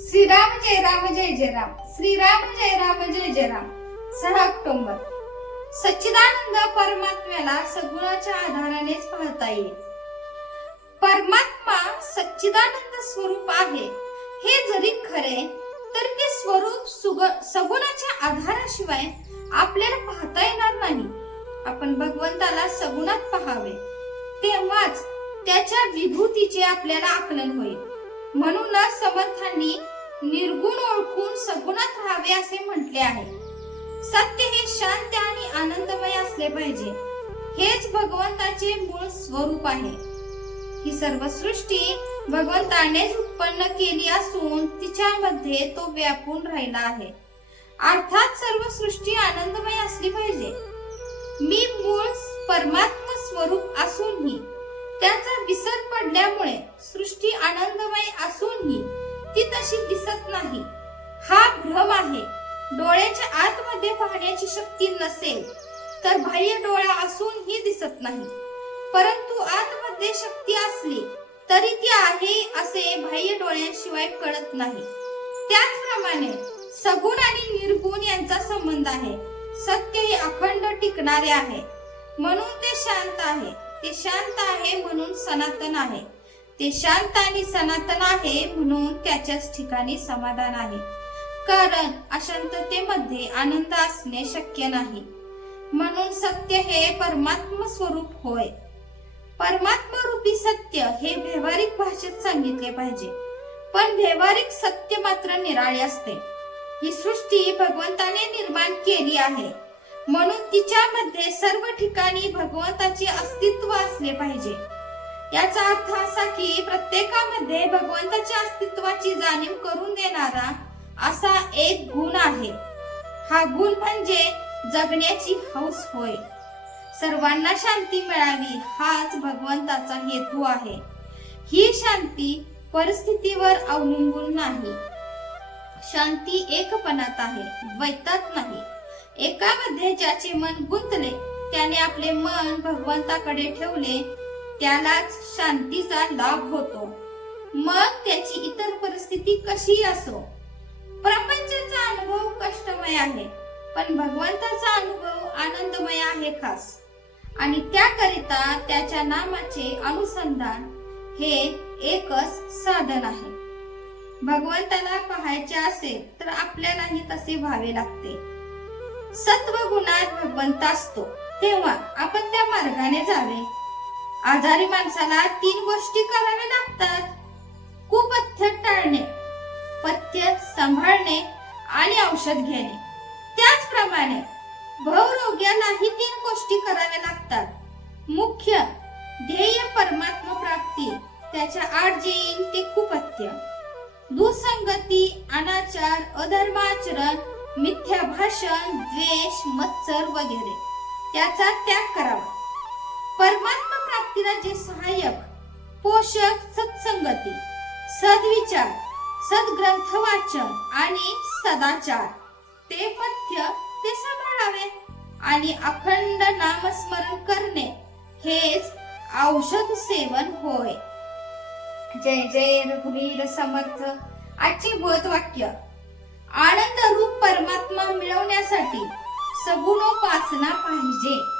श्रीराम जय राम जय जय राम. श्रीराम जय राम जय जय राम. सहा ऑक्टोबर. सच्चिदानंद परमात्म्याला सगुणाच्या आधारानेच पाहता येईल. परमात्मा सच्चिदानंद स्वरूप आहे. हे जरी खरे तरी ते स्वरूप सगुणाच्या आधाराशिवाय आपल्याला पाहता येणार नाही. आपण भगवंताला सगुणात पहावे. तेव्हाच त्याच्या विभूतीचे आपल्याला आकलन होईल. म्हणूनच समर्थांनी निर्गुण ओळखून सगुणात राहावे असे म्हटले आहे. सत्य हे शांत आणि आनंदमय असले पाहिजे. हेच भगवंताचे मूळ स्वरूप आहे. ही सर्व सृष्टी भगवंतानेच उत्पन्न केली असून तिच्यामध्ये तो व्यापून राहिला आहे. अर्थात सर्व सृष्टी आनंदमय असली पाहिजे. आनंदमय असूनही ती तशी दिसत नाही. हा भ्रम आहे. डोळ्याच्या आतमध्ये पाहण्याची शक्ती नसेल तर बाह्य डोळा असूनही दिसत नाही. परंतु आतमध्ये शक्ती असली तरी ती आहे असे बाह्य डोळ्याशिवाय कळत नाही. त्याचप्रमाणे सगुण आणि निर्गुण यांचा संबंध आहे. सत्य हे अखंड टिकणारे आहे. म्हणून ते शांत आहे. ते शांत आहे म्हणून सनातन आहे. ते शांत आणि सनातन आहे म्हणून त्याच्याच ठिकाणी समाधान आहे. कारण अशांततेमध्ये आनंद असणे शक्य नाही. म्हणून सत्य हे परमात्म स्वरूप होय. परमात्मा रूपी सत्य हे व्यावहारिक भाषेत सांगितले पाहिजे. पण व्यावहारिक सत्य मात्र निराळे असते. ही सृष्टी भगवंताने निर्माण केली आहे. म्हणून तिच्यामध्ये सर्व ठिकाणी भगवंताचे अस्तित्व असले पाहिजे. याचा अर्थ असा की प्रत्येकामध्ये भगवंताच्या अस्तित्वाची जाणीव करून देणारा असा एक गुण आहे. हा गुण म्हणजे जगण्याची हौस होय. सर्वांना शांती मिळावी हाच भगवंताचा हेतू आहे. ही शांती परिस्थितीवर अवलंबून नाही. शांती एकपणात आहे द्वैतात नाही. एकामध्ये ज्याचे मन गुंतले त्याने आपले मन भगवंताकडे ठेवले त्यालाच शांतीचा लाभ होतो. मग त्याची इतर परिस्थिती कशी असो? प्रपंचाचा अनुभव कष्टमय आहे पण भगवंताचा अनुभव आनंदमय आहे खास. आणि त्याकरिता त्याच्या नामाचे अनुसंधान हे एकच साधन आहे. भगवंताला पाहायचे असेल तर आपल्यालाही तसे व्हावे लागते. सत्व गुणात भगवंत असतो तेव्हा आपण त्या मार्गाने जावे. आजारी माणसाला तीन गोष्टी कराव्या लागतात. कुपथ्य टाळणे पथ्य सांभाळणे आणि औषध घेणे. त्याचप्रमाणे भवरोग्यालाही तीन गोष्टी कराव्या लागतात. मुख्य ध्येय परमात्मा प्राप्ती त्याच्या आड जे येईल ते कुपथ्य. दुसंगती अनाचार अधर्माचरण मिथ्या भाषण द्वेष मत्सर वगैरे. त्याचा त्याग करावा. परमात्मा प्राप्तीला जे सहाय्यक पोषक सत्संगती सद्विचार सद्ग्रंथ वाचन आणि सदाचार ते पथ्य ते सांभाळावे आणि अखंड नामस्मरण करणे हेच औषध सेवन होय. जय जय रघुवीर समर्थ. आजचे बोध वाक्य आनंद रूप परमात्मा मिळवण्यासाठी सगुणोपासना पाहिजे.